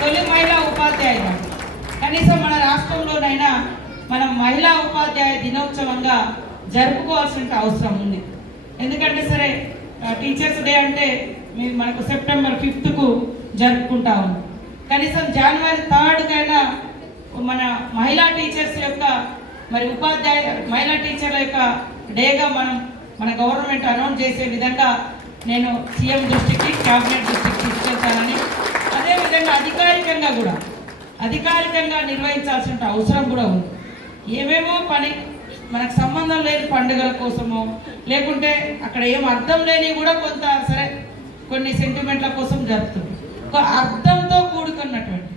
తొలి మహిళా ఉపాధ్యాయులు. కనీసం మన రాష్ట్రంలోనైనా మనం మహిళా ఉపాధ్యాయ దినోత్సవంగా జరుపుకోవాల్సిన అవసరం ఉంది. ఎందుకంటే సరే టీచర్స్ డే అంటే మనకు సెప్టెంబర్ 5కు జరుపుకుంటా ఉన్నాం. కనీసం జనవరి 3కైనా మన మహిళా టీచర్స్ యొక్క మరి మహిళా టీచర్ల యొక్క డేగా మన గవర్నమెంట్ అనౌన్స్ చేసే విధంగా నేను సీఎం దృష్టికి క్యాబినెట్ దృష్టికి తీసుకెళ్తానని, అదేవిధంగా అధికారికంగా నిర్వహించాల్సిన అవసరం కూడా ఉంది. ఏమేమో పని మనకు సంబంధం లేని పండుగల కోసమో లేకుంటే అక్కడ ఏం అర్థం లేని కూడా కొంత సరే కొన్ని సెంటిమెంట్ల కోసం జరుపుతుంది. ఒక అర్థంతో కూడుకున్నటువంటి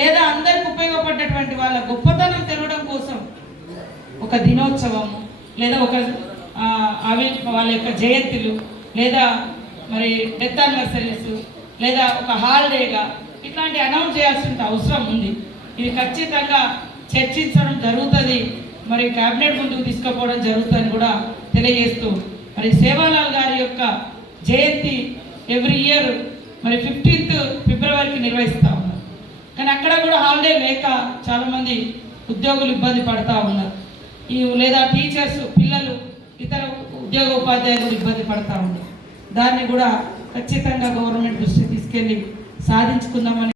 లేదా అందరికి ఉపయోగపడ్డటువంటి వాళ్ళ గొప్పతనం తెలవడం కోసం ఒక దినోత్సవం లేదా ఒక వాళ్ళ యొక్క జయంతులు లేదా మరి డెత్ యానివర్సరీస్ లేదా ఒక హాలిడేగా ఇట్లాంటి అనౌన్స్ చేయాల్సిన అవసరం ఉంది. ఇది ఖచ్చితంగా చర్చించడం జరుగుతుంది, మరి క్యాబినెట్ ముందుకు తీసుకుపోవడం జరుగుతుందని కూడా తెలియజేస్తూ, మరి సేవాలాల్ గారి యొక్క జయంతి ఎవ్రీ ఇయర్ మరి 15th ఫిబ్రవరికి నిర్వహిస్తూ ఉన్నారు. కానీ అక్కడ కూడా హాలిడే లేక చాలామంది ఉద్యోగులు ఇబ్బంది పడుతూ ఉన్నారు. లేదా టీచర్స్ పిల్లలు ఇతర ఉద్యోగ ఉపాధ్యాయులు ఇబ్బంది పడుతూ ఉన్నారు. దాన్ని కూడా ఖచ్చితంగా గవర్నమెంట్ దృష్టికి తీసుకెళ్ళి సాధించుకుందామని